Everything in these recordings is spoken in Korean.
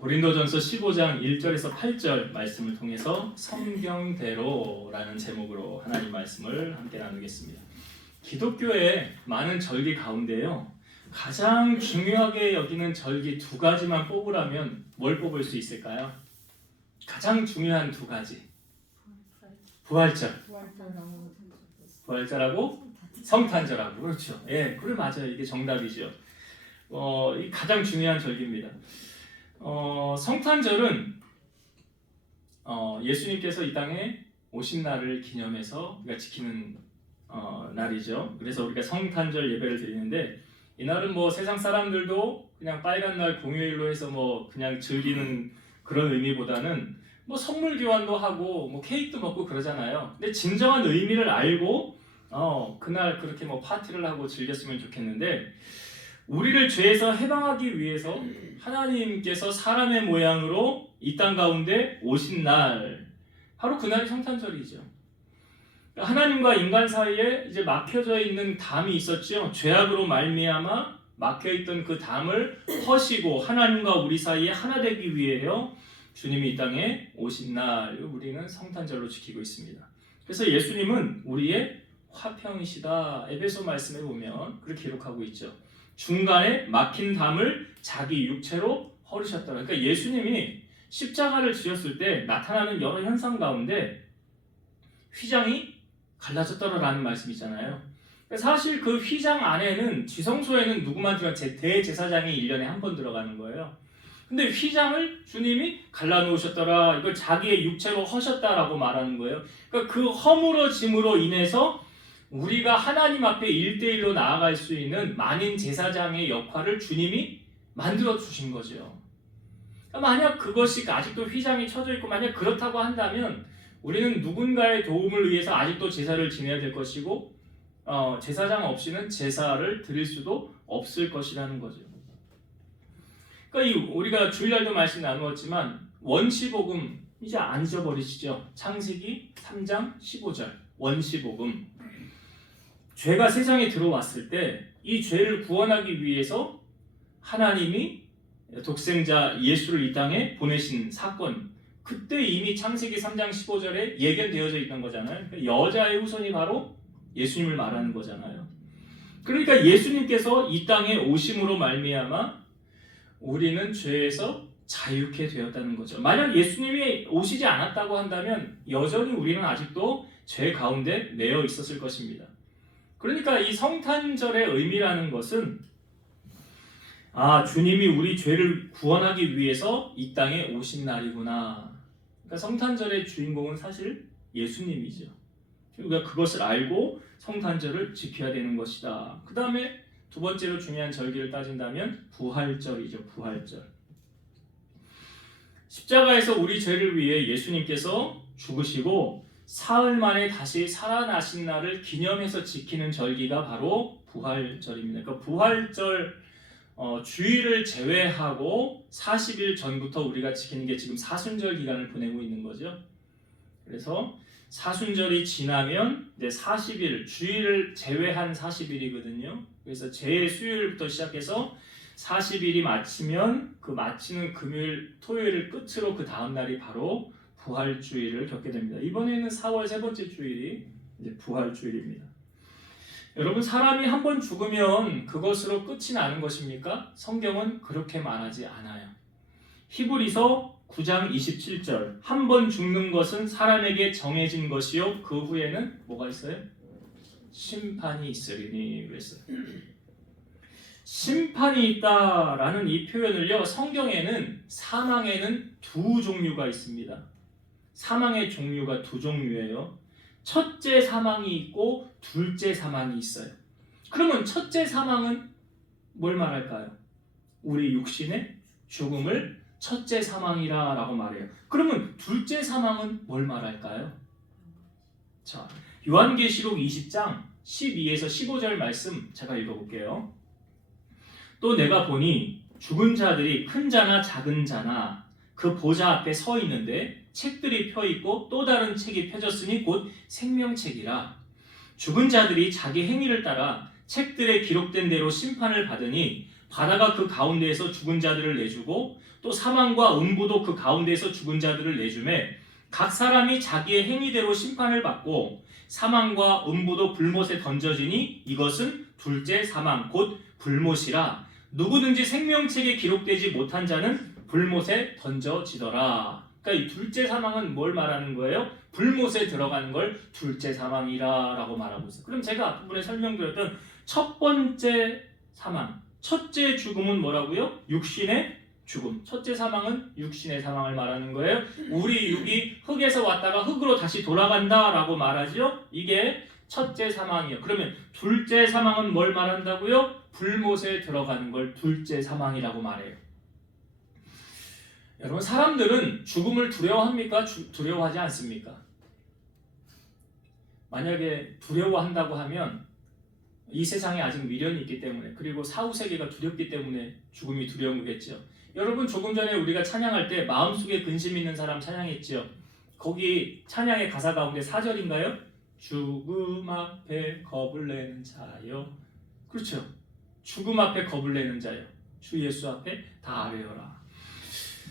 고린도전서 15장 1절에서 8절 말씀을 통해서 성경대로라는 제목으로 하나님 말씀을 함께 나누겠습니다. 기독교의 많은 절기 가운데요, 가장 중요하게 여기는 절기 두 가지만 뽑으라면 뭘 뽑을 수 있을까요? 가장 중요한 두 가지. 부활절하고 성탄절하고. 그렇죠. 예, 그래 맞아요. 이게 정답이죠. 이 가장 중요한 절기입니다. 성탄절은 예수님께서 이 땅에 오신 날을 기념해서 우리가 지키는 날이죠. 그래서 우리가 성탄절 예배를 드리는데, 이날은 뭐 세상 사람들도 그냥 빨간 날 공휴일로 해서 뭐 그냥 즐기는 그런 의미보다는 뭐 선물 교환도 하고 뭐 케이크도 먹고 그러잖아요. 근데 진정한 의미를 알고 그날 그렇게 뭐 파티를 하고 즐겼으면 좋겠는데, 우리를 죄에서 해방하기 위해서 하나님께서 사람의 모양으로 이 땅 가운데 오신 날, 바로 그날이 성탄절이죠. 하나님과 인간 사이에 이제 막혀져 있는 담이 있었죠. 죄악으로 말미암아 막혀있던 그 담을 허시고 하나님과 우리 사이에 하나 되기 위해요, 주님이 이 땅에 오신 날, 우리는 성탄절로 지키고 있습니다. 그래서 예수님은 우리의 화평이시다. 에베소 말씀에 보면 그렇게 기록하고 있죠. 중간에 막힌 담을 자기 육체로 헐으셨더라. 그러니까 예수님이 십자가를 지었을 때 나타나는 여러 현상 가운데 휘장이 갈라졌더라라는 말씀이잖아요. 사실 그 휘장 안에는, 지성소에는 누구만 들어가? 대제사장이 1년에 한 번 들어가는 거예요. 근데 휘장을 주님이 갈라놓으셨더라, 이걸 자기의 육체로 허셨다라고 말하는 거예요. 그러니까 그 허물어짐으로 인해서 우리가 하나님 앞에 1대1로 나아갈 수 있는 만인 제사장의 역할을 주님이 만들어 주신 거죠. 만약 그것이 아직도 휘장이 쳐져 있고 만약 그렇다고 한다면 우리는 누군가의 도움을 위해서 아직도 제사를 지내야 될 것이고, 제사장 없이는 제사를 드릴 수도 없을 것이라는 거죠. 그러니까 우리가 주일날도 말씀 나누었지만 원시복음 이제 안 잊어버리시죠? 창세기 3장 15절 원시복음. 죄가 세상에 들어왔을 때 이 죄를 구원하기 위해서 하나님이 독생자 예수를 이 땅에 보내신 사건, 그때 이미 창세기 3장 15절에 예견되어져 있던 거잖아요. 여자의 후손이 바로 예수님을 말하는 거잖아요. 그러니까 예수님께서 이 땅에 오심으로 말미암아 우리는 죄에서 자유케 되었다는 거죠. 만약 예수님이 오시지 않았다고 한다면 여전히 우리는 아직도 죄 가운데 매여 있었을 것입니다. 그러니까 이 성탄절의 의미라는 것은, 주님이 우리 죄를 구원하기 위해서 이 땅에 오신 날이구나. 그러니까 성탄절의 주인공은 사실 예수님이죠. 우리가 그것을 알고 성탄절을 지켜야 되는 것이다. 그 다음에 두 번째로 중요한 절기를 따진다면 부활절이죠. 부활절. 십자가에서 우리 죄를 위해 예수님께서 죽으시고 사흘 만에 다시 살아나신 날을 기념해서 지키는 절기가 바로 부활절입니다. 그러니까 부활절 주일을 제외하고 40일 전부터 우리가 지키는 게 지금 사순절 기간을 보내고 있는 거죠. 그래서 사순절이 지나면 이제 40일, 주일을 제외한 40일이거든요. 그래서 제수요일부터 시작해서 40일이 마치면 그 마치는 금요일, 토요일을 끝으로 그 다음 날이 바로 부활주일을 겪게 됩니다. 이번에는 4월 세 번째 주일이 이제 부활주일입니다. 여러분, 사람이 한 번 죽으면 그것으로 끝이 나는 것입니까? 성경은 그렇게 말하지 않아요. 히브리서 9장 27절, 한 번 죽는 것은 사람에게 정해진 것이요 그 후에는 뭐가 있어요? 심판이 있으리니 그랬어요. 심판이 있다라는 이 표현을요, 성경에는 사망에는 두 종류가 있습니다. 사망의 종류가 두 종류예요. 첫째 사망이 있고 둘째 사망이 있어요. 그러면 첫째 사망은 뭘 말할까요? 우리 육신의 죽음을 첫째 사망이라고 말해요. 그러면 둘째 사망은 뭘 말할까요? 자, 요한계시록 20장 12에서 15절 말씀 제가 읽어볼게요. 또 내가 보니 죽은 자들이 큰 자나 작은 자나 그 보좌 앞에 서 있는데 책들이 펴 있고 또 다른 책이 펴졌으니 곧 생명책이라. 죽은 자들이 자기 행위를 따라 책들에 기록된 대로 심판을 받으니 바다가 그 가운데에서 죽은 자들을 내주고 또 사망과 음부도 그 가운데에서 죽은 자들을 내주매 각 사람이 자기의 행위대로 심판을 받고 사망과 음부도 불못에 던져지니 이것은 둘째 사망 곧 불못이라. 누구든지 생명책에 기록되지 못한 자는 불못에 던져지더라. 그러니까 이 둘째 사망은 뭘 말하는 거예요? 불못에 들어가는 걸 둘째 사망이라 라고 말하고 있어요. 그럼 제가 앞부분에 설명드렸던 첫 번째 사망, 첫째 죽음은 뭐라고요? 육신의 죽음. 첫째 사망은 육신의 사망을 말하는 거예요. 우리 육이 흙에서 왔다가 흙으로 다시 돌아간다 라고 말하죠. 이게 첫째 사망이에요. 그러면 둘째 사망은 뭘 말한다고요? 불못에 들어가는 걸 둘째 사망이라고 말해요. 여러분, 사람들은 죽음을 두려워합니까? 두려워하지 않습니까? 만약에 두려워한다고 하면 이 세상에 아직 미련이 있기 때문에, 그리고 사후세계가 두렵기 때문에 죽음이 두려운 거겠죠. 여러분, 조금 전에 우리가 찬양할 때 마음속에 근심 있는 사람 찬양했죠. 거기 찬양의 가사 가운데 4절인가요? 죽음 앞에 겁을 내는 자요. 그렇죠. 죽음 앞에 겁을 내는 자요. 주 예수 앞에 다 아뢰어라.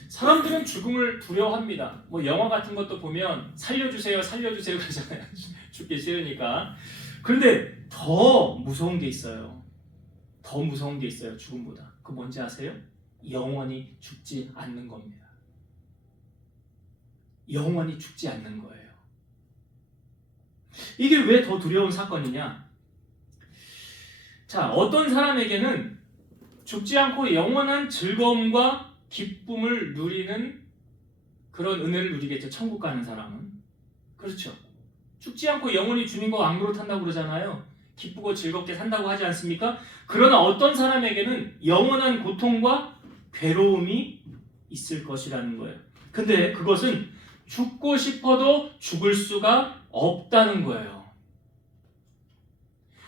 사람들은 죽음을 두려워합니다. 뭐 영화 같은 것도 보면 살려주세요, 살려주세요 그러잖아요. 죽기 싫으니까. 그런데 더 무서운 게 있어요. 더 무서운 게 있어요. 죽음보다. 그거 뭔지 아세요? 영원히 죽지 않는 겁니다. 영원히 죽지 않는 거예요. 이게 왜 더 두려운 사건이냐? 자, 어떤 사람에게는 죽지 않고 영원한 즐거움과 기쁨을 누리는 그런 은혜를 누리겠죠. 천국 가는 사람은. 그렇죠. 죽지 않고 영원히 주님과 왕노릇 한다고 그러잖아요. 기쁘고 즐겁게 산다고 하지 않습니까? 그러나 어떤 사람에게는 영원한 고통과 괴로움이 있을 것이라는 거예요. 근데 그것은 죽고 싶어도 죽을 수가 없다는 거예요.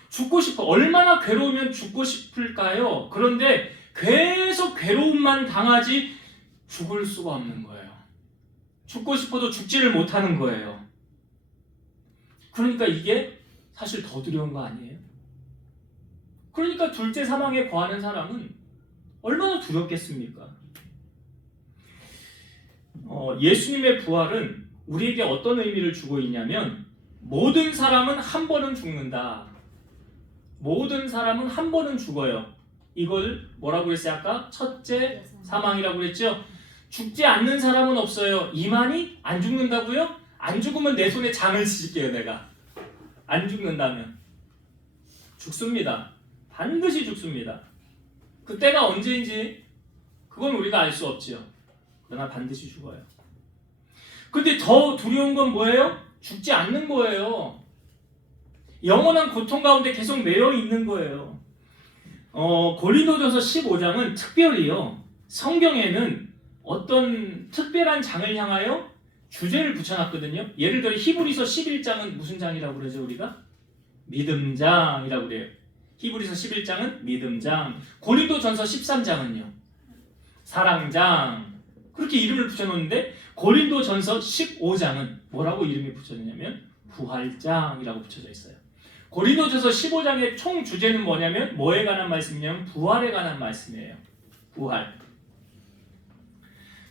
죽고 싶어. 얼마나 괴로우면 죽고 싶을까요? 그런데 계속 괴로움만 당하지 죽을 수가 없는 거예요. 죽고 싶어도 죽지를 못하는 거예요. 그러니까 이게 사실 더 두려운 거 아니에요? 그러니까 둘째 사망에 거하는 사람은 얼마나 두렵겠습니까? 예수님의 부활은 우리에게 어떤 의미를 주고 있냐면 모든 사람은 한 번은 죽는다. 모든 사람은 한 번은 죽어요. 이걸 뭐라고 그랬어요? 아까 첫째 사망이라고 그랬죠? 죽지 않는 사람은 없어요. 이만희? 안 죽는다고요? 안 죽으면 내 손에 장을 치실게요. 내가 안 죽는다면 죽습니다. 반드시 죽습니다. 그때가 언제인지 그건 우리가 알 수 없지요. 그러나 반드시 죽어요. 근데 더 두려운 건 뭐예요? 죽지 않는 거예요. 영원한 고통 가운데 계속 매여 있는 거예요. 고린도전서 15장은 특별히요, 성경에는 어떤 특별한 장을 향하여 주제를 붙여놨거든요. 예를 들어 히브리서 11장은 무슨 장이라고 그러죠? 우리가 믿음장이라고 그래요. 히브리서 11장은 믿음장. 고린도전서 13장은요 사랑장. 그렇게 이름을 붙여놓는데 고린도전서 15장은 뭐라고 이름이 붙여졌냐면 부활장이라고 붙여져 있어요. 고린도전서 15장의 총 주제는 뭐냐면 뭐에 관한 말씀이냐면 부활에 관한 말씀이에요. 부활.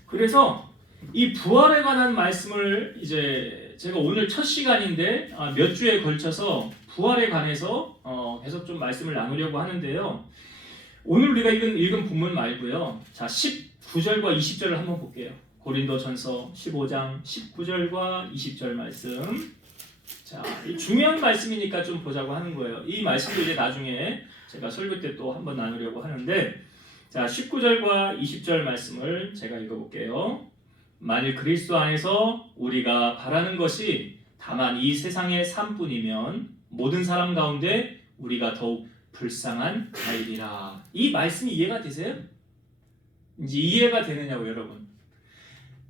그래서 이 부활에 관한 말씀을 이제 제가 오늘 첫 시간인데 몇 주에 걸쳐서 부활에 관해서 계속 좀 말씀을 나누려고 하는데요. 오늘 우리가 읽은 본문 말고요. 자, 19절과 20절을 한번 볼게요. 고린도전서 15장 19절과 20절 말씀. 자, 이 중요한 말씀이니까 좀 보자고 하는 거예요. 이 말씀도 이제 나중에 제가 설교 때 또 한번 나누려고 하는데, 자, 19절과 20절 말씀을 제가 읽어볼게요. 만일 그리스도 안에서 우리가 바라는 것이 다만 이 세상의 삶뿐이면 모든 사람 가운데 우리가 더욱 불쌍한 자이리라. 이 말씀이 이해가 되세요? 이제 이해가 되느냐고 여러분.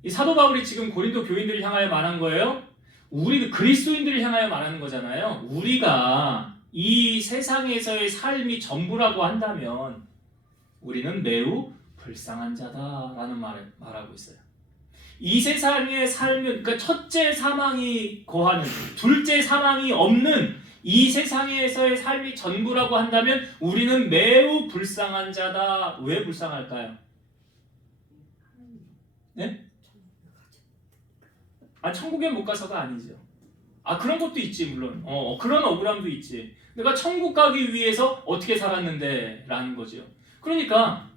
이 사도 바울이 지금 고린도 교인들을 향하여 말한 거예요. 우리 그리스도인들을 향하여 말하는 거잖아요. 우리가 이 세상에서의 삶이 전부라고 한다면 우리는 매우 불쌍한 자다라는 말을 말하고 있어요. 이 세상의 삶은, 그러니까 첫째 사망이 거하는, 둘째 사망이 없는 이 세상에서의 삶이 전부라고 한다면 우리는 매우 불쌍한 자다. 왜 불쌍할까요? 네? 천국에 못 가서가 아니죠. 그런 것도 있지 물론. 그런 억울함도 있지. 내가 천국 가기 위해서 어떻게 살았는데 라는 거죠. 그러니까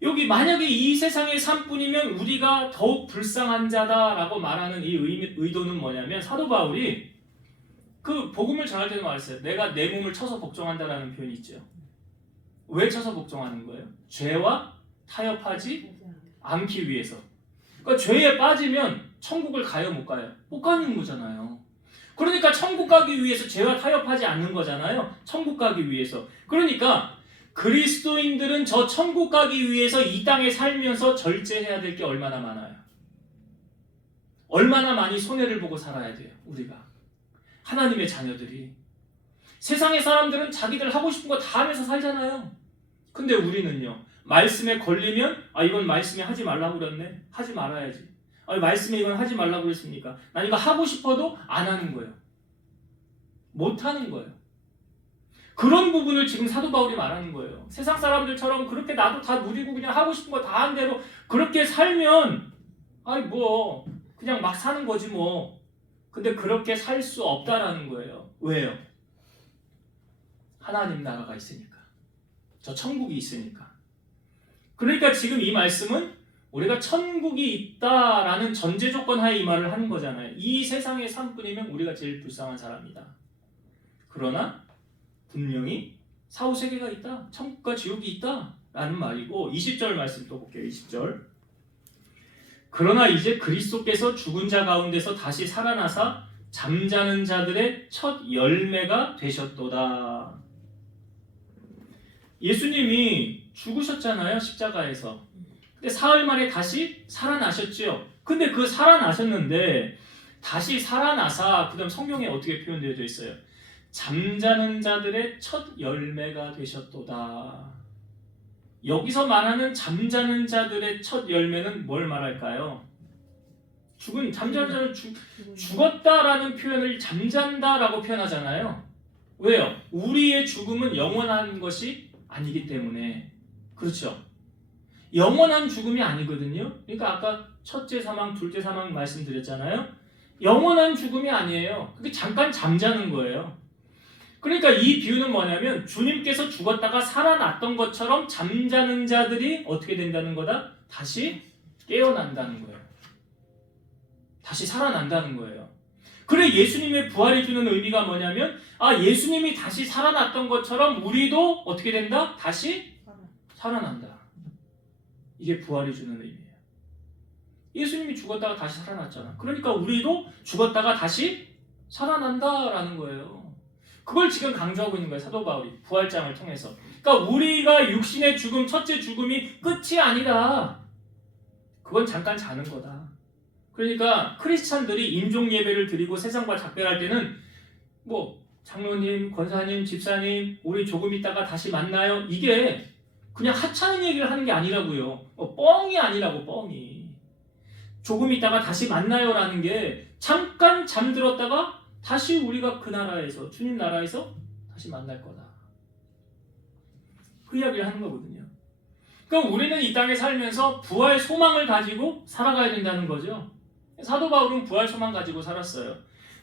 여기 만약에 이 세상의 삶뿐이면 우리가 더욱 불쌍한 자다라고 말하는 이 의도는 뭐냐면 사도 바울이 그 복음을 전할 때도 말했어요. 내가 내 몸을 쳐서 복종한다라는 표현이 있죠. 왜 쳐서 복종하는 거예요? 죄와 타협하지 않기 위해서. 그러니까 죄에 빠지면 천국을 가요 못 가요? 못 가는 거잖아요. 그러니까 천국 가기 위해서 죄와 타협하지 않는 거잖아요. 천국 가기 위해서. 그러니까 그리스도인들은 저 천국 가기 위해서 이 땅에 살면서 절제해야 될 게 얼마나 많아요. 얼마나 많이 손해를 보고 살아야 돼요. 우리가. 하나님의 자녀들이. 세상의 사람들은 자기들 하고 싶은 거 다 하면서 살잖아요. 근데 우리는요. 말씀에 걸리면 이건 말씀에 하지 말라고 그랬네. 하지 말아야지. 말씀에 이건 하지 말라고 그랬습니까? 난 이거 하고 싶어도 안 하는 거예요. 못 하는 거예요. 그런 부분을 지금 사도 바울이 말하는 거예요. 세상 사람들처럼 그렇게 나도 다 누리고 그냥 하고 싶은 거 다 한 대로 그렇게 살면 그냥 막 사는 거지 뭐. 근데 그렇게 살 수 없다라는 거예요. 왜요? 하나님 나라가 있으니까. 저 천국이 있으니까. 그러니까 지금 이 말씀은 우리가 천국이 있다라는 전제 조건 하에 이 말을 하는 거잖아요. 이 세상의 삶뿐이면 우리가 제일 불쌍한 사람이다. 그러나 분명히 사후세계가 있다. 천국과 지옥이 있다. 라는 말이고 20절 말씀 또 볼게요. 20절. 그러나 이제 그리스도께서 죽은 자 가운데서 다시 살아나사 잠자는 자들의 첫 열매가 되셨도다. 예수님이 죽으셨잖아요. 십자가에서. 근데 사흘 만에 다시 살아나셨죠. 근데 그 살아나셨는데 다시 살아나사 그 다음 성경에 어떻게 표현되어져 있어요? 잠자는 자들의 첫 열매가 되셨도다. 여기서 말하는 잠자는 자들의 첫 열매는 뭘 말할까요? 잠자는 자를 죽었다라는 표현을 잠잔다라고 표현하잖아요. 왜요? 우리의 죽음은 영원한 것이 아니기 때문에. 그렇죠? 영원한 죽음이 아니거든요. 그러니까 아까 첫째 사망, 둘째 사망 말씀드렸잖아요. 영원한 죽음이 아니에요. 그게 잠깐 잠자는 거예요. 그러니까 이 비유는 뭐냐면 주님께서 죽었다가 살아났던 것처럼 잠자는 자들이 어떻게 된다는 거다? 다시 깨어난다는 거예요. 다시 살아난다는 거예요. 그래 예수님의 부활이 주는 의미가 뭐냐면 예수님이 다시 살아났던 것처럼 우리도 어떻게 된다? 다시 살아난다. 이게 부활이 주는 의미예요. 예수님이 죽었다가 다시 살아났잖아. 그러니까 우리도 죽었다가 다시 살아난다라는 거예요. 그걸 지금 강조하고 있는 거예요. 사도 바울이 부활장을 통해서. 그러니까 우리가 육신의 죽음, 첫째 죽음이 끝이 아니다. 그건 잠깐 자는 거다. 그러니까 크리스찬들이 임종 예배를 드리고 세상과 작별할 때는 장로님, 권사님, 집사님 우리 조금 있다가 다시 만나요. 이게 그냥 하찮은 얘기를 하는 게 아니라고요. 뻥이 아니라고 뻥이. 조금 있다가 다시 만나요라는 게 잠깐 잠들었다가 다시 우리가 그 나라에서 주님 나라에서 다시 만날 거다. 그 이야기를 하는 거거든요. 그러니까 우리는 이 땅에 살면서 부활 소망을 가지고 살아가야 된다는 거죠. 사도 바울은 부활 소망 가지고 살았어요.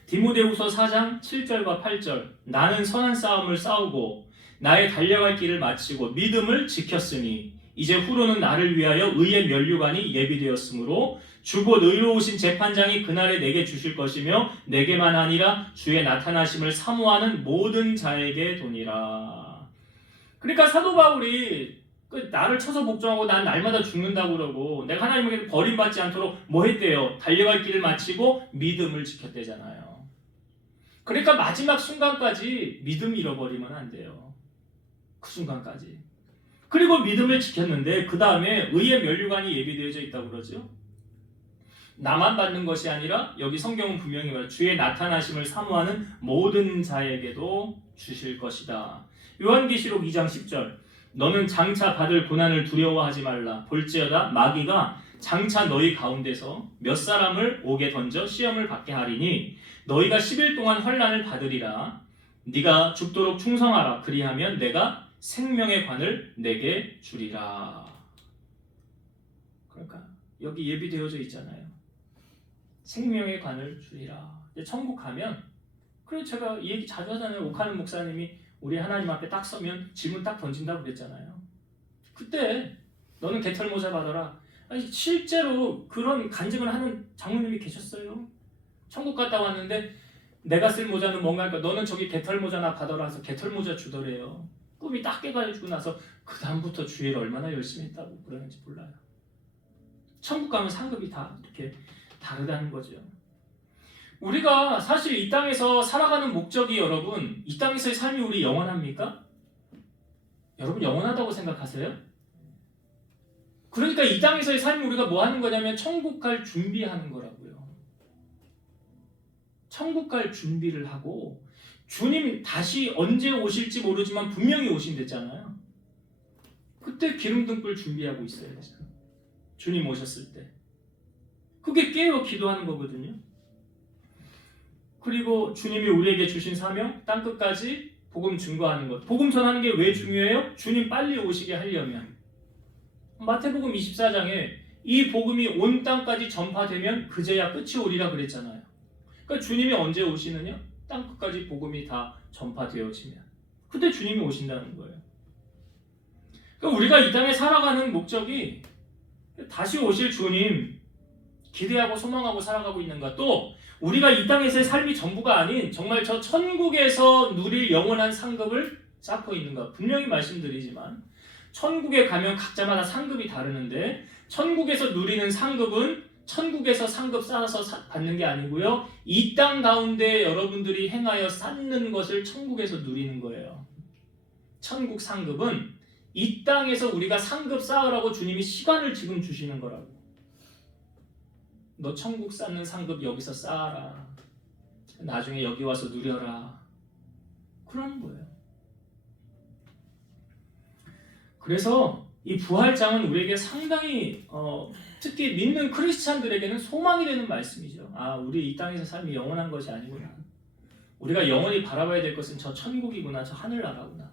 디모데후서 4장 7절과 8절. 나는 선한 싸움을 싸우고 나의 달려갈 길을 마치고 믿음을 지켰으니 이제 후로는 나를 위하여 의의 면류관이 예비되었으므로 주곧 의로우신 재판장이 그날에 내게 주실 것이며 내게만 아니라 주의 나타나심을 사모하는 모든 자에게 도니라. 그러니까 사도 바울이 나를 쳐서 복종하고 난 날마다 죽는다고 그러고 내가 하나님에게 버림받지 않도록 뭐 했대요? 달려갈 길을 마치고 믿음을 지켰대잖아요. 그러니까 마지막 순간까지 믿음 잃어버리면 안 돼요. 그 순간까지. 그리고 믿음을 지켰는데 그 다음에 의의 면류관이 예비되어져 있다고 그러죠. 나만 받는 것이 아니라 여기 성경은 분명히 말해요. 주의 나타나심을 사모하는 모든 자에게도 주실 것이다. 요한계시록 2장 10절. 너는 장차 받을 고난을 두려워하지 말라. 볼지어다 마귀가 장차 너희 가운데서 몇 사람을 옥에 던져 시험을 받게 하리니 너희가 10일 동안 환난을 받으리라. 네가 죽도록 충성하라. 그리하면 내가 생명의 관을 내게 주리라. 그러니까 여기 예비되어져 있잖아요. 생명의 관을 주리라. 천국 가면, 그래서 제가 이 얘기 자주 하잖아요. 오카는 목사님이 우리 하나님 앞에 딱 서면 질문 딱 던진다고 그랬잖아요. 그때 너는 개털모자 받아라. 아니, 실제로 그런 간증을 하는 장로님이 계셨어요. 천국 갔다 왔는데 내가 쓸 모자는 뭔가 할까? 너는 저기 개털모자나 받아라 해서 개털모자 주더래요. 꿈이 딱 깨가지고 나서 그 다음부터 주일 얼마나 열심히 했다고 그러는지 몰라요. 천국 가면 상급이 다 이렇게 다르다는 거죠. 우리가 사실 이 땅에서 살아가는 목적이, 여러분, 이 땅에서의 삶이 우리 영원합니까? 여러분 영원하다고 생각하세요? 그러니까 이 땅에서의 삶이 우리가 뭐 하는 거냐면 천국 갈 준비하는 거라고요. 천국 갈 준비를 하고, 주님 다시 언제 오실지 모르지만 분명히 오신댔잖아요. 그때 기름등불 준비하고 있어야 되잖아요. 주님 오셨을 때. 그게 깨어 기도하는 거거든요. 그리고 주님이 우리에게 주신 사명, 땅끝까지 복음 증거하는 것. 복음 전하는 게 왜 중요해요? 주님 빨리 오시게 하려면. 마태복음 24장에 이 복음이 온 땅까지 전파되면 그제야 끝이 오리라 그랬잖아요. 그러니까 주님이 언제 오시느냐? 땅끝까지 복음이 다 전파되어지면. 그때 주님이 오신다는 거예요. 그러니까 우리가 이 땅에 살아가는 목적이 다시 오실 주님 기대하고 소망하고 살아가고 있는가, 또 우리가 이 땅에서의 삶이 전부가 아닌 정말 저 천국에서 누릴 영원한 상급을 쌓고 있는가. 분명히 말씀드리지만 천국에 가면 각자마다 상급이 다르는데, 천국에서 누리는 상급은 천국에서 상급 쌓아서 받는 게 아니고요, 이 땅 가운데 여러분들이 행하여 쌓는 것을 천국에서 누리는 거예요. 천국 상급은 이 땅에서 우리가 상급 쌓으라고 주님이 시간을 지금 주시는 거라고. 너 천국 쌓는 상급 여기서 쌓아라. 나중에 여기 와서 누려라. 그러는 거예요. 그래서 이 부활장은 우리에게 상당히 특히 믿는 크리스찬들에게는 소망이 되는 말씀이죠. 아, 우리 이 땅에서 삶이 영원한 것이 아니구나. 우리가 영원히 바라봐야 될 것은 저 천국이구나, 저 하늘나라구나.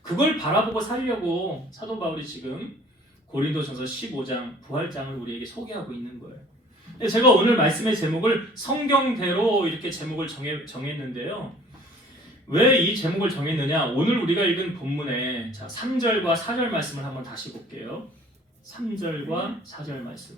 그걸 바라보고 살려고 사도 바울이 지금 고린도전서 15장 부활장을 우리에게 소개하고 있는 거예요. 제가 오늘 말씀의 제목을 성경대로 이렇게 제목을 정했는데요. 왜 이 제목을 정했느냐? 오늘 우리가 읽은 본문에 3절과 4절 말씀을 한번 다시 볼게요. 3절과 4절 말씀.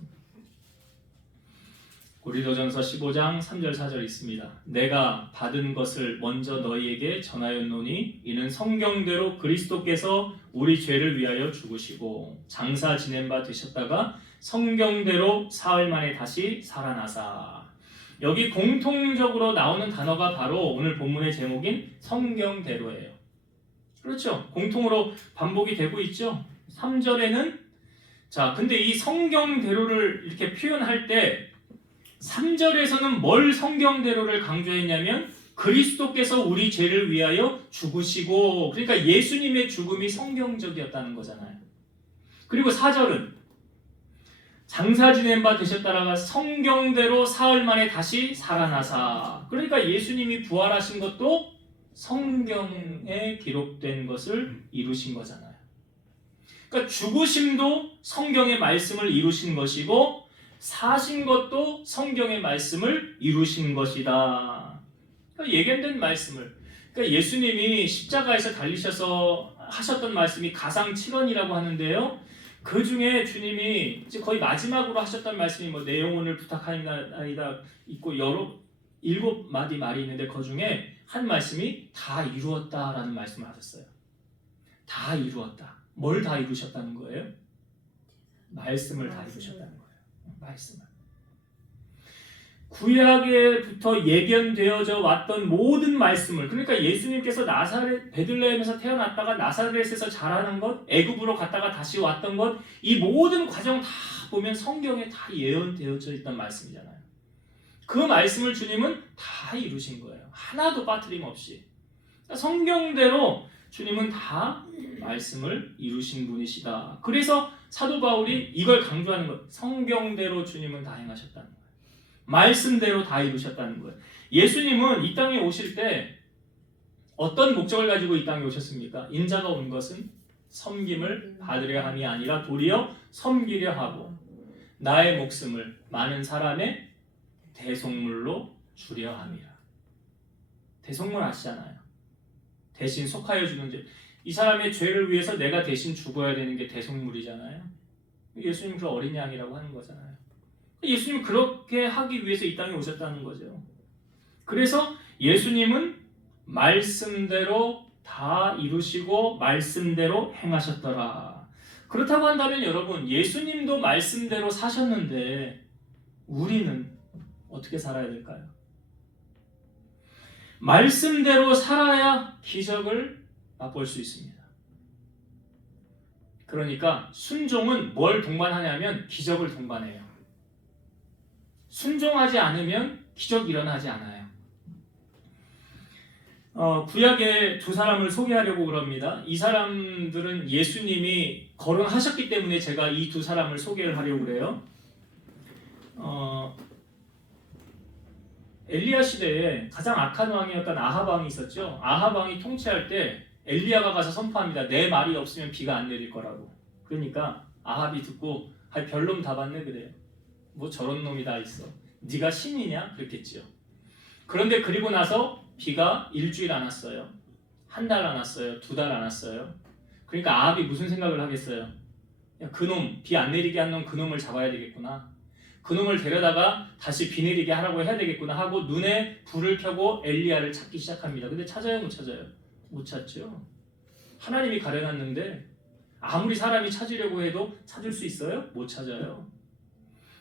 고린도전서 15장 3절 4절 있습니다. 내가 받은 것을 먼저 너희에게 전하였노니 이는 성경대로 그리스도께서 우리 죄를 위하여 죽으시고 장사 지낸 바 되셨다가 성경대로 사흘 만에 다시 살아나사. 여기 공통적으로 나오는 단어가 바로 오늘 본문의 제목인 성경대로예요. 그렇죠? 공통으로 반복이 되고 있죠. 3절에는 근데 이 성경대로를 이렇게 표현할 때 3절에서는 뭘 성경대로를 강조했냐면 그리스도께서 우리 죄를 위하여 죽으시고, 그러니까 예수님의 죽음이 성경적이었다는 거잖아요. 그리고 4절은 장사 지낸 바 되셨다가 성경대로 사흘 만에 다시 살아나사. 그러니까 예수님이 부활하신 것도 성경에 기록된 것을 이루신 거잖아요. 그러니까 죽으심도 성경의 말씀을 이루신 것이고 사신 것도 성경의 말씀을 이루신 것이다. 그러니까 예견된 말씀을. 그러니까 예수님이 십자가에서 달리셔서 하셨던 말씀이 가상칠언이라고 하는데요. 그 중에 주님이 이제 거의 마지막으로 하셨던 말씀이 내 영혼을 부탁하나이다 있고 7마디 말이 있는데 그 중에 한 말씀이 다 이루었다라는 말씀을 하셨어요. 다 이루었다. 뭘 다 이루셨다는 거예요? 말씀을 다 이루셨다는 거예요. 말씀을. 구약에부터 예견되어져 왔던 모든 말씀을, 그러니까 예수님께서 베들레헴에서 태어났다가 나사렛에서 자라는 것, 애굽으로 갔다가 다시 왔던 것, 이 모든 과정 다 보면 성경에 다 예언되어져 있던 말씀이잖아요. 그 말씀을 주님은 다 이루신 거예요. 하나도 빠트림 없이. 그러니까 성경대로 주님은 다 말씀을 이루신 분이시다. 그래서 사도 바울이 이걸 강조하는 것, 성경대로 주님은 다 행하셨다는 거예요. 말씀대로 다 이루셨다는 거예요. 예수님은 이 땅에 오실 때 어떤 목적을 가지고 이 땅에 오셨습니까? 인자가 온 것은 섬김을 받으려 함이 아니라 도리어 섬기려 하고 나의 목숨을 많은 사람의 대속물로 주려 함이라. 대속물 아시잖아요. 대신 속하여 주는 죄. 이 사람의 죄를 위해서 내가 대신 죽어야 되는 게 대속물이잖아요. 예수님 그 어린 양이라고 하는 거잖아요. 예수님 그렇게 하기 위해서 이 땅에 오셨다는 거죠. 그래서 예수님은 말씀대로 다 이루시고 말씀대로 행하셨더라. 그렇다고 한다면 여러분, 예수님도 말씀대로 사셨는데 우리는 어떻게 살아야 될까요? 말씀대로 살아야 기적을 맛볼 수 있습니다. 그러니까 순종은 뭘 동반하냐면 기적을 동반해요. 순종하지 않으면 기적이 일어나지 않아요. 구약의 두 사람을 소개하려고 그럽니다. 이 사람들은 예수님이 거론하셨기 때문에 제가 이 두 사람을 소개를 하려고 그래요. 엘리야 시대에 가장 악한 왕이었던 아합 왕이 있었죠. 아합 왕이 통치할 때 엘리야가 가서 선포합니다. 내 말이 없으면 비가 안 내릴 거라고. 그러니까 아합이 듣고 별놈 다 봤네 그래요. 뭐 저런 놈이 다 있어. 네가 신이냐? 그랬겠지요. 그런데 그리고 나서 비가 일주일 안 왔어요. 한 달 안 왔어요. 두 달 안 왔어요. 그러니까 아합이 무슨 생각을 하겠어요? 야, 그놈, 비 안 내리게 한 놈 그놈을 잡아야 되겠구나. 그놈을 데려다가 다시 비 내리게 하라고 해야 되겠구나 하고 눈에 불을 켜고 엘리야를 찾기 시작합니다. 근데 찾아요? 못 찾아요? 못 찾죠. 하나님이 가려놨는데 아무리 사람이 찾으려고 해도 찾을 수 있어요? 못 찾아요.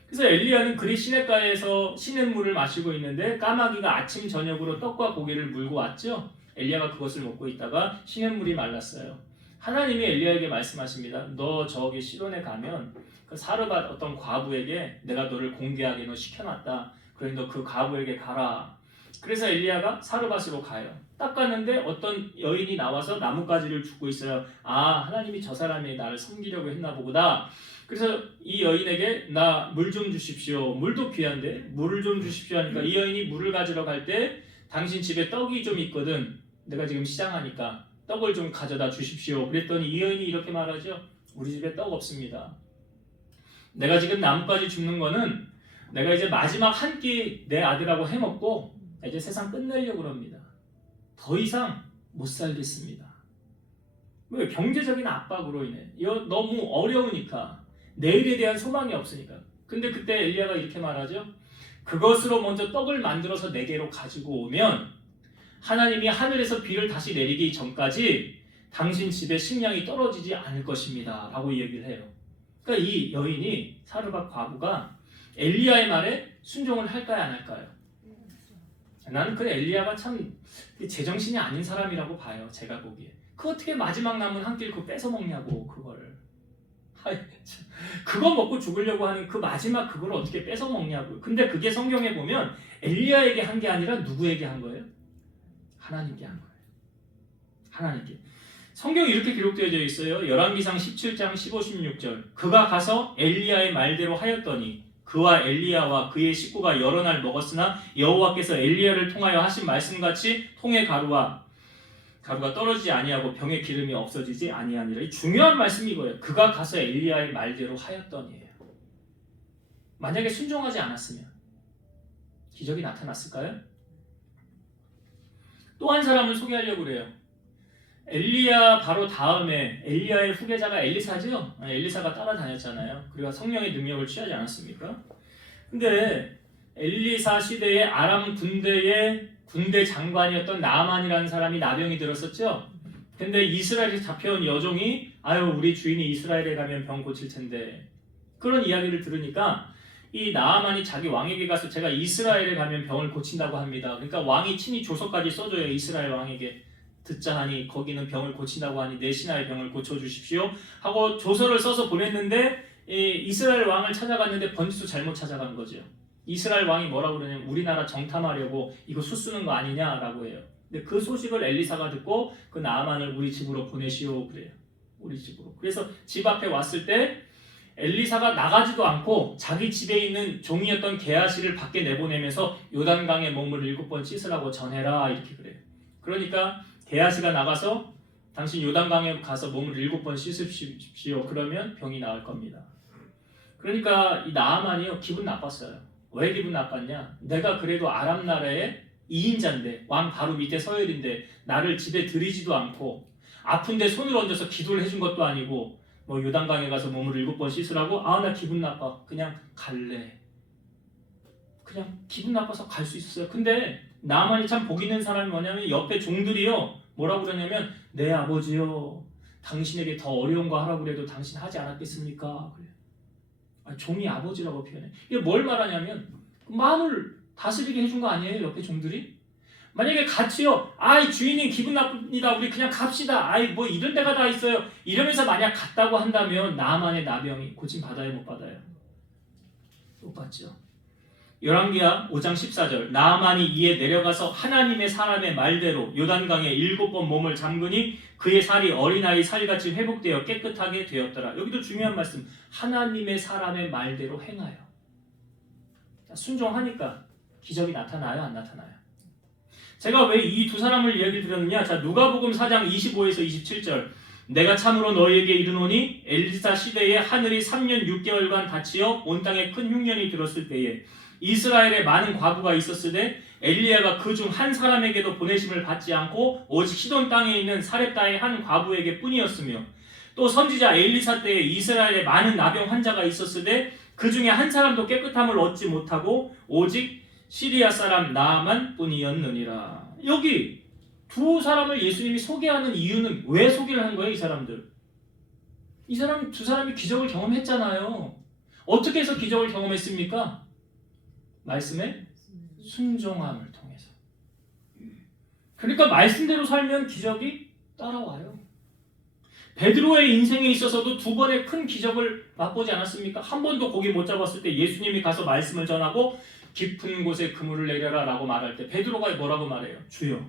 그래서 엘리야는 그리 시냇가에서 시냇물을 마시고 있는데 까마귀가 아침 저녁으로 떡과 고기를 물고 왔죠. 엘리야가 그것을 먹고 있다가 시냇물이 말랐어요. 하나님이 엘리야에게 말씀하십니다. 너 저기 시돈에 가면 그 사르밧 어떤 과부에게 내가 너를 공개하게 너 시켜놨다. 그러니 너 그 과부에게 가라. 그래서 엘리야가 사르밧으로 가요. 딱 가는데 어떤 여인이 나와서 나뭇가지를 줍고 있어요. 아, 하나님이 저 사람이 나를 섬기려고 했나 보구나. 그래서 이 여인에게 나 물 좀 주십시오. 물도 귀한데 물을 좀 주십시오 하니까 이 여인이 물을 가지러 갈 때 당신 집에 떡이 좀 있거든. 내가 지금 시장하니까 떡을 좀 가져다 주십시오. 그랬더니 이 여인이 이렇게 말하죠. 우리 집에 떡 없습니다. 내가 지금 나뭇가지 줍는 거는 내가 이제 마지막 한 끼 내 아들하고 해먹고 이제 세상 끝내려고 합니다. 더 이상 못 살겠습니다. 왜? 경제적인 압박으로 인해 너무 어려우니까 내일에 대한 소망이 없으니까. 근데 그때 엘리야가 이렇게 말하죠. 그것으로 먼저 떡을 만들어서 내게로 가지고 오면 하나님이 하늘에서 비를 다시 내리기 전까지 당신 집에 식량이 떨어지지 않을 것입니다 라고 얘기를 해요. 그러니까 이 여인이 사르밧 과부가 엘리야의 말에 순종을 할까요 안 할까요? 나는 그 엘리야가 참 제정신이 아닌 사람이라고 봐요. 제가 보기에. 그 어떻게 마지막 남은 한 끼를 그거 뺏어 먹냐고 그거를. 그거 먹고 죽으려고 하는 그 마지막 그걸 어떻게 뺏어 먹냐고. 근데 그게 성경에 보면 엘리야에게 한 게 아니라 누구에게 한 거예요? 하나님께 한 거예요. 하나님께. 성경이 이렇게 기록되어져 있어요. 열왕기상 17장 15, 16절. 그가 가서 엘리야의 말대로 하였더니 그와 엘리야와 그의 식구가 여러 날 먹었으나 여호와께서 엘리야를 통하여 하신 말씀같이 통의 가루가 떨어지지 아니하고 병의 기름이 없어지지 아니하니라. 이 중요한 말씀이 이거예요. 그가 가서 엘리야의 말대로 하였더니예요. 만약에 순종하지 않았으면 기적이 나타났을까요? 또 한 사람을 소개하려고 그래요. 엘리야 바로 다음에 엘리야의 후계자가 엘리사죠? 엘리사가 따라다녔잖아요. 그리고 성령의 능력을 취하지 않았습니까? 근데 엘리사 시대에 아람 군대의 군대 장관이었던 나아만이라는 사람이 나병이 들었었죠? 근데 이스라엘에서 잡혀온 여종이 아유 우리 주인이 이스라엘에 가면 병 고칠 텐데 그런 이야기를 들으니까 이 나아만이 자기 왕에게 가서 제가 이스라엘에 가면 병을 고친다고 합니다. 그러니까 왕이 친히 조서까지 써줘요. 이스라엘 왕에게. 듣자 하니 거기는 병을 고친다고 하니 내 신하의 병을 고쳐주십시오 하고 조서를 써서 보냈는데 이스라엘 왕을 찾아갔는데 번지수 잘못 찾아간 거죠. 이스라엘 왕이 뭐라고 그러냐면 우리나라 정탐하려고 이거 수쓰는 거 아니냐라고 해요. 근데 그 소식을 엘리사가 듣고 그 나아만을 우리 집으로 보내시오 그래요. 우리 집으로. 그래서 집 앞에 왔을 때 엘리사가 나가지도 않고 자기 집에 있는 종이었던 게하시를 밖에 내보내면서 요단강에 몸을 7번 씻으라고 전해라 이렇게 그래요. 그러니까 게하시가 나가서 당신 요단강에 가서 몸을 7번 씻으십시오. 그러면 병이 나을 겁니다. 그러니까 이 나아만이요 기분 나빴어요. 왜 기분 나빴냐? 내가 그래도 아람 나라의 2인자인데 왕 바로 밑에 서열인데 나를 집에 들이지도 않고 아픈데 손을 얹어서 기도를 해준 것도 아니고 뭐 요단강에 가서 몸을 7번 씻으라고? 아 나 기분 나빠. 그냥 갈래. 그냥 기분 나빠서 갈 수 있었어요. 근데 나만이 참 복 있는 사람이 뭐냐면 옆에 종들이요 뭐라고 그러냐면 내 아버지요 당신에게 더 어려운 거 하라고 그래도 당신 하지 않았겠습니까? 그래요. 종이 아버지라고 표현해. 이게 뭘 말하냐면 마음을 다스리게 해준 거 아니에요 옆에 종들이? 만약에 같이요 아이 주인님 기분 나쁩니다 우리 그냥 갑시다 아이 뭐 이런 데가 다 있어요 이러면서 만약 갔다고 한다면 나만의 나병이 고침 받아요 못 받아요? 못 받죠. 열왕기하 5장 14절 나아만이 이에 내려가서 하나님의 사람의 말대로 요단강에 7번 몸을 잠그니 그의 살이 어린아이 살같이 회복되어 깨끗하게 되었더라. 여기도 중요한 말씀 하나님의 사람의 말대로 행하여 순종하니까 기적이 나타나요 안 나타나요? 제가 왜 이 두 사람을 이야기 드렸느냐. 자 누가복음 4장 25에서 27절 내가 참으로 너희에게 이르노니 엘리사 시대에 하늘이 3년 6개월간 닫히어 온 땅에 큰 흉년이 들었을 때에 이스라엘에 많은 과부가 있었으되 엘리야가 그 중 한 사람에게도 보내심을 받지 않고 오직 시돈 땅에 있는 사렙다의 한 과부에게 뿐이었으며 또 선지자 엘리사 때에 이스라엘에 많은 나병 환자가 있었으되 그 중에 한 사람도 깨끗함을 얻지 못하고 오직 시리아 사람 나아만 뿐이었느니라. 여기 두 사람을 예수님이 소개하는 이유는 왜 소개를 한 거예요? 이 사람들 이 사람 두 사람이 기적을 경험했잖아요. 어떻게 해서 기적을 경험했습니까? 말씀에 순종함을 통해서. 그러니까 말씀대로 살면 기적이 따라와요. 베드로의 인생에 있어서도 두 번의 큰 기적을 맛보지 않았습니까? 한 번도 고기 못 잡았을 때 예수님이 가서 말씀을 전하고 깊은 곳에 그물을 내려라 라고 말할 때 베드로가 뭐라고 말해요? 주여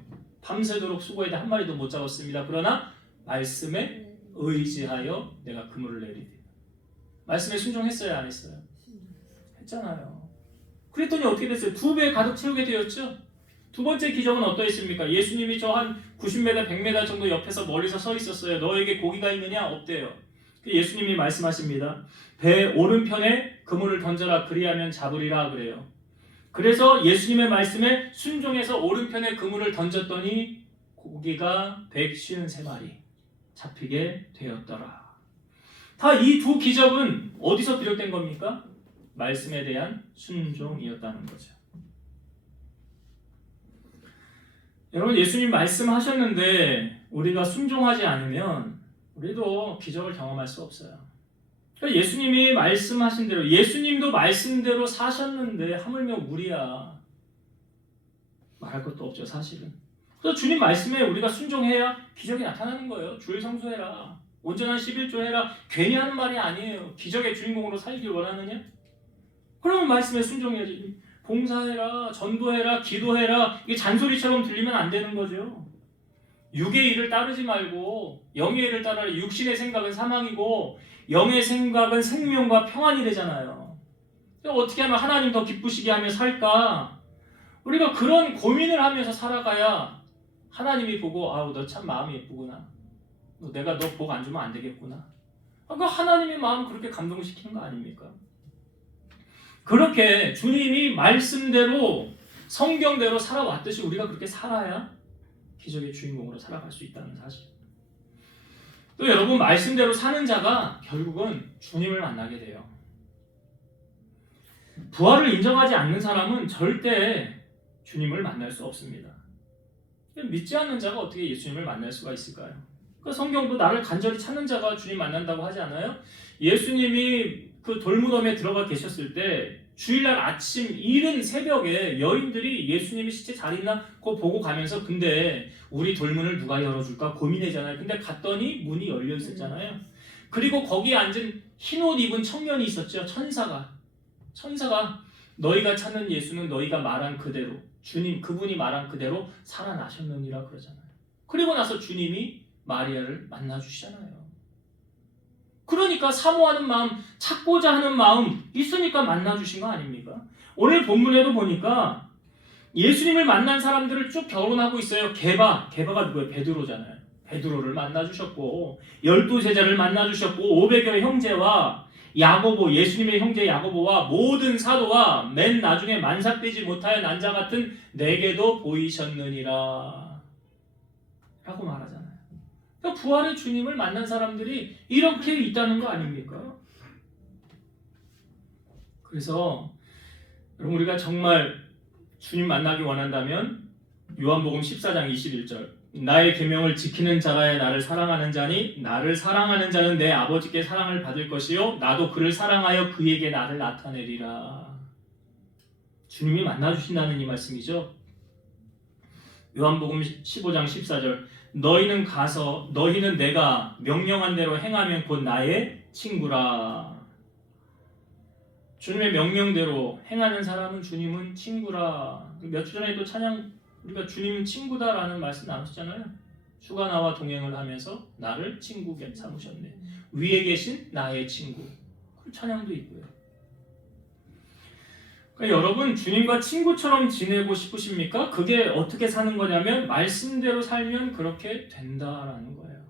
밤새도록 수고해도 한 마리도 못 잡았습니다. 그러나 말씀에 의지하여 내가 그물을 내리리. 말씀에 순종했어요 안 했어요? 했잖아요. 그랬더니 어떻게 됐어요? 2배 가득 채우게 되었죠. 두 번째 기적은 어떠했습니까? 예수님이 저 한 90m, 100m 정도 옆에서 멀리서 서 있었어요. 너에게 고기가 있느냐? 없대요. 예수님이 말씀하십니다. 배 오른편에 그물을 던져라 그리하면 잡으리라 그래요. 그래서 예수님의 말씀에 순종해서 오른편에 그물을 던졌더니 고기가 153마리 잡히게 되었더라. 다 이 두 기적은 어디서 비롯된 겁니까? 말씀에 대한 순종이었다는 거죠. 여러분 예수님 말씀하셨는데 우리가 순종하지 않으면 우리도 기적을 경험할 수 없어요. 그러니까 예수님이 말씀하신 대로 예수님도 말씀대로 사셨는데 하물며 우리야 말할 것도 없죠 사실은. 그래서 주님 말씀에 우리가 순종해야 기적이 나타나는 거예요. 주일 성수해라 온전한 11조 해라 괜히 하는 말이 아니에요. 기적의 주인공으로 살길 원하느냐? 그러면 말씀에 순종해야지. 봉사해라, 전도해라, 기도해라 이게 잔소리처럼 들리면 안 되는 거죠. 육의 일을 따르지 말고 영의 일을 따르라. 육신의 생각은 사망이고 영의 생각은 생명과 평안이 되잖아요. 어떻게 하면 하나님 더 기쁘시게 하며 살까? 우리가 그런 고민을 하면서 살아가야 하나님이 보고 아우 너 참 마음이 예쁘구나. 내가 너 복 안 주면 안 되겠구나. 그러니까 하나님의 마음 그렇게 감동시키는 거 아닙니까? 그렇게 주님이 말씀대로 성경대로 살아왔듯이 우리가 그렇게 살아야 기적의 주인공으로 살아갈 수 있다는 사실. 또 여러분 말씀대로 사는 자가 결국은 주님을 만나게 돼요. 부활을 인정하지 않는 사람은 절대 주님을 만날 수 없습니다. 믿지 않는 자가 어떻게 예수님을 만날 수가 있을까요? 그 성경도 나를 간절히 찾는 자가 주님 만난다고 하지 않아요? 예수님이 그 돌무덤에 들어가 계셨을 때 주일날 아침 이른 새벽에 여인들이 예수님이 시체 잘 있나 그거 보고 가면서 근데 우리 돌문을 누가 열어줄까 고민하잖아요. 근데 갔더니 문이 열려 있었잖아요. 그리고 거기에 앉은 흰옷 입은 청년이 있었죠. 천사가 너희가 찾는 예수는 너희가 말한 그대로 주님 그분이 말한 그대로 살아나셨느니라 그러잖아요. 그리고 나서 주님이 마리아를 만나주시잖아요. 그러니까 사모하는 마음, 찾고자 하는 마음 있으니까 만나주신 거 아닙니까? 오늘 본문에도 보니까 예수님을 만난 사람들을 쭉 결혼하고 있어요. 게바가 누구예요? 베드로잖아요. 베드로를 만나주셨고 12제자를 만나주셨고 500여 형제와 야고보, 예수님의 형제 야고보와 모든 사도와 맨 나중에 만삭되지 못하여 난자 같은 내게도 보이셨느니라 라고 말하잖아요. 그러니까 부활의 주님을 만난 사람들이 이렇게 있다는 거 아닙니까? 그래서 여러분, 우리가 정말 주님 만나기 원한다면 요한복음 14장 21절 나의 계명을 지키는 자가 나를 사랑하는 자니 나를 사랑하는 자는 내 아버지께 사랑을 받을 것이요 나도 그를 사랑하여 그에게 나를 나타내리라. 주님이 만나주신다는 이 말씀이죠. 요한복음 15장 14절 너희는 내가 명령한 대로 행하면 곧 나의 친구라. 주님의 명령대로 행하는 사람은 주님은 친구라. 몇 주 전에 또 찬양 우리가 주님은 친구다라는 말씀 나눴잖아요. 주가 나와 동행을 하면서 나를 친구게 삼으셨네. 위에 계신 나의 친구. 그 찬양도 있고요. 그러니까 여러분, 주님과 친구처럼 지내고 싶으십니까? 그게 어떻게 사는 거냐면 말씀대로 살면 그렇게 된다라는 거예요.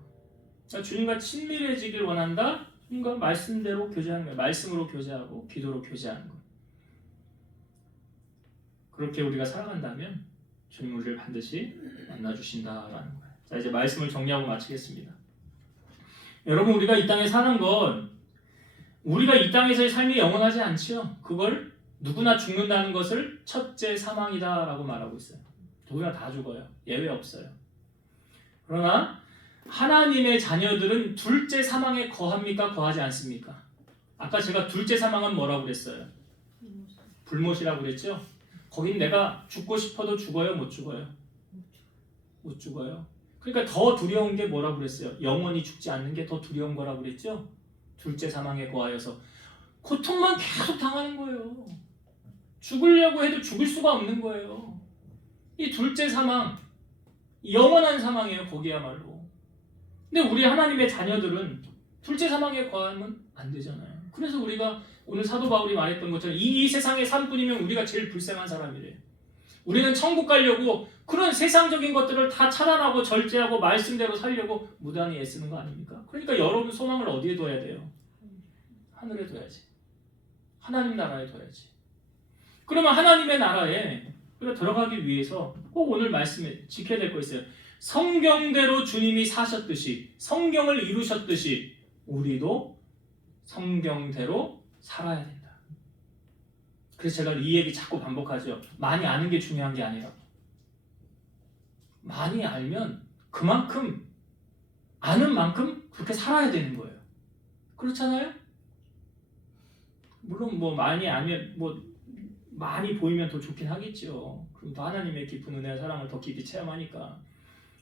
그러니까 주님과 친밀해지길 원한다. 주님과 말씀대로 교제하는 거예요. 말씀으로 교제하고 기도로 교제하는 거예요. 그렇게 우리가 살아간다면 주님 우리를 반드시 만나주신다라는 거예요. 자, 이제 말씀을 정리하고 마치겠습니다. 여러분, 우리가 이 땅에 사는 건 우리가 이 땅에서의 삶이 영원하지 않지요. 그걸 누구나 죽는다는 것을 첫째 사망이다라고 말하고 있어요. 누구나 다 죽어요. 예외 없어요. 그러나 하나님의 자녀들은 둘째 사망에 거합니까? 거하지 않습니까? 아까 제가 둘째 사망은 뭐라고 그랬어요? 불못이라고 그랬죠? 거긴 내가 죽고 싶어도 죽어요? 못 죽어요? 못 죽어요. 그러니까 더 두려운 게 뭐라고 그랬어요? 영원히 죽지 않는 게 더 두려운 거라고 그랬죠? 둘째 사망에 거하여서 고통만 계속 당하는 거예요. 죽으려고 해도 죽을 수가 없는 거예요. 이 둘째 사망, 영원한 사망이에요. 거기야말로. 근데 우리 하나님의 자녀들은 둘째 사망에 거하면 안 되잖아요. 그래서 우리가 오늘 사도 바울이 말했던 것처럼 이 세상의 삶뿐이면 우리가 제일 불쌍한 사람이래요. 우리는 천국 가려고 그런 세상적인 것들을 다 차단하고 절제하고 말씀대로 살려고 무단히 애쓰는 거 아닙니까? 그러니까 여러분 소망을 어디에 둬야 돼요? 하늘에 둬야지. 하나님 나라에 둬야지. 그러면 하나님의 나라에 우리가 들어가기 위해서 꼭 오늘 말씀에 지켜야 될 거 있어요. 성경대로 주님이 사셨듯이 성경을 이루셨듯이 우리도 성경대로 살아야 된다. 그래서 제가 이 얘기 자꾸 반복하죠. 많이 아는 게 중요한 게 아니라 많이 알면 그만큼 아는 만큼 그렇게 살아야 되는 거예요. 그렇잖아요? 물론 뭐 많이 알면 뭐 많이 보이면 더 좋긴 하겠죠. 그럼 또 하나님의 깊은 은혜와 사랑을 더 깊이 체험하니까.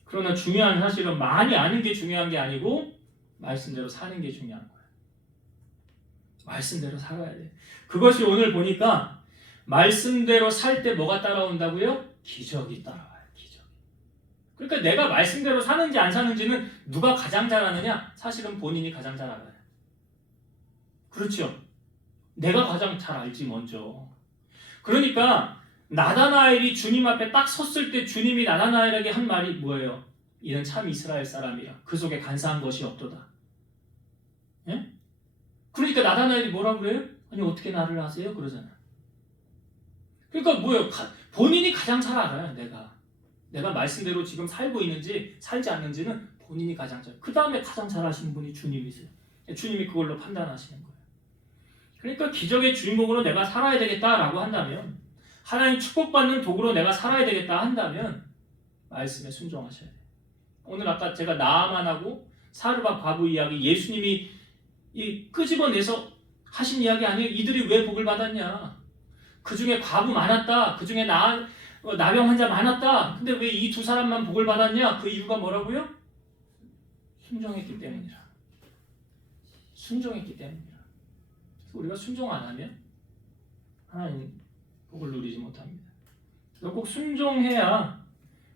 그러나 중요한 사실은 많이 아는 게 중요한 게 아니고 말씀대로 사는 게 중요한 거예요. 말씀대로 살아야 돼. 그것이 오늘 보니까 말씀대로 살 때 뭐가 따라온다고요? 기적이 따라와요. 기적. 그러니까 내가 말씀대로 사는지 안 사는지는 누가 가장 잘 아느냐? 사실은 본인이 가장 잘 알아요. 그렇죠? 내가 가장 잘 알지 먼저. 그러니까 나다나엘이 주님 앞에 딱 섰을 때 주님이 나다나엘에게 한 말이 뭐예요? 이는 참 이스라엘 사람이라. 그 속에 간사한 것이 없도다. 예? 그러니까 나다나엘이 뭐라고 그래요? 아니 어떻게 나를 아세요? 그러잖아. 그러니까 뭐예요? 본인이 가장 잘 알아요. 내가 말씀대로 지금 살고 있는지 살지 않는지는 본인이 가장 잘. 그 다음에 가장 잘 아시는 분이 주님이세요. 주님이 그걸로 판단하시는 거예요. 그러니까 기적의 주인공으로 내가 살아야 되겠다라고 한다면, 하나님 축복받는 도구로 내가 살아야 되겠다 한다면 말씀에 순종하셔야 돼요. 오늘 아까 제가 나아만하고 사르밧 과부 이야기, 예수님이 끄집어내서 하신 이야기 아니에요. 이들이 왜 복을 받았냐? 그 중에 과부 많았다. 그 중에 나병 환자 많았다. 근데 왜 이 두 사람만 복을 받았냐? 그 이유가 뭐라고요? 순종했기 때문이라. 순종했기 때문이라. 그래서 우리가 순종 안 하면 하나님 복을 누리지 못합니다. 그래서 꼭 순종해야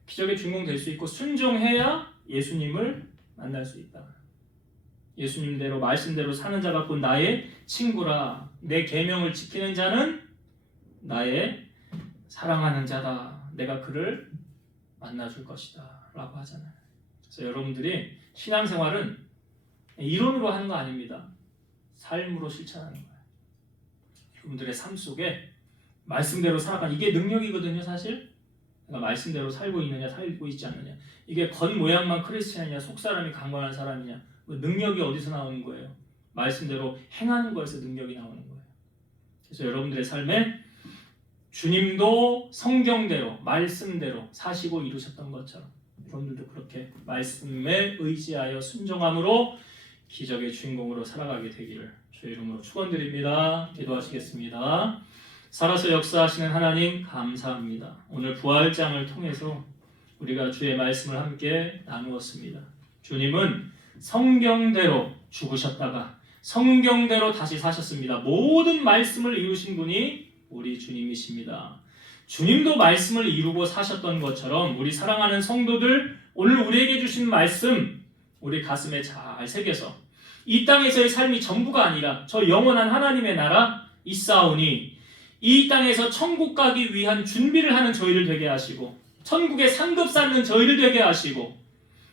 기적의 주인공 될 수 있고, 순종해야 예수님을 만날 수 있다. 예수님대로 말씀대로 사는 자가 곧 나의 친구라. 내 계명을 지키는 자는 나의 사랑하는 자다. 내가 그를 만나줄 것이다 라고 하잖아요. 그래서 여러분들이 신앙생활은 이론으로 하는 거 아닙니다. 삶으로 실천하는 거예요. 여러분들의 삶 속에 말씀대로 살아가는 이게 능력이거든요. 사실 그러니까 말씀대로 살고 있느냐 살고 있지 않느냐, 이게 겉모양만 크리스찬이냐 속사람이 강건한 사람이냐, 능력이 어디서 나오는 거예요? 말씀대로 행하는 거에서 능력이 나오는 거예요. 그래서 여러분들의 삶에 주님도 성경대로 말씀대로 사시고 이루셨던 것처럼 여러분들도 그렇게 말씀에 의지하여 순종함으로 기적의 주인공으로 살아가게 되기를 주의 이름으로 축원드립니다. 기도하시겠습니다. 살아서 역사하시는 하나님 감사합니다. 오늘 부활장을 통해서 우리가 주의 말씀을 함께 나누었습니다. 주님은 성경대로 죽으셨다가 성경대로 다시 사셨습니다. 모든 말씀을 이루신 분이 우리 주님이십니다. 주님도 말씀을 이루고 사셨던 것처럼 우리 사랑하는 성도들 오늘 우리에게 주신 말씀 우리 가슴에 잘 새겨서 이 땅에서의 삶이 전부가 아니라 저 영원한 하나님의 나라 있사오니 이 땅에서 천국 가기 위한 준비를 하는 저희를 되게 하시고 천국에 상급 쌓는 저희를 되게 하시고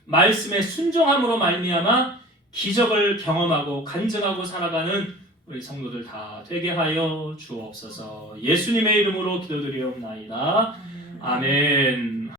말씀에 순종함으로 말미암아 기적을 경험하고 간증하고 살아가는 우리 성도들 다 되게 하여 주옵소서. 예수님의 이름으로 기도드리옵나이다. 아멘.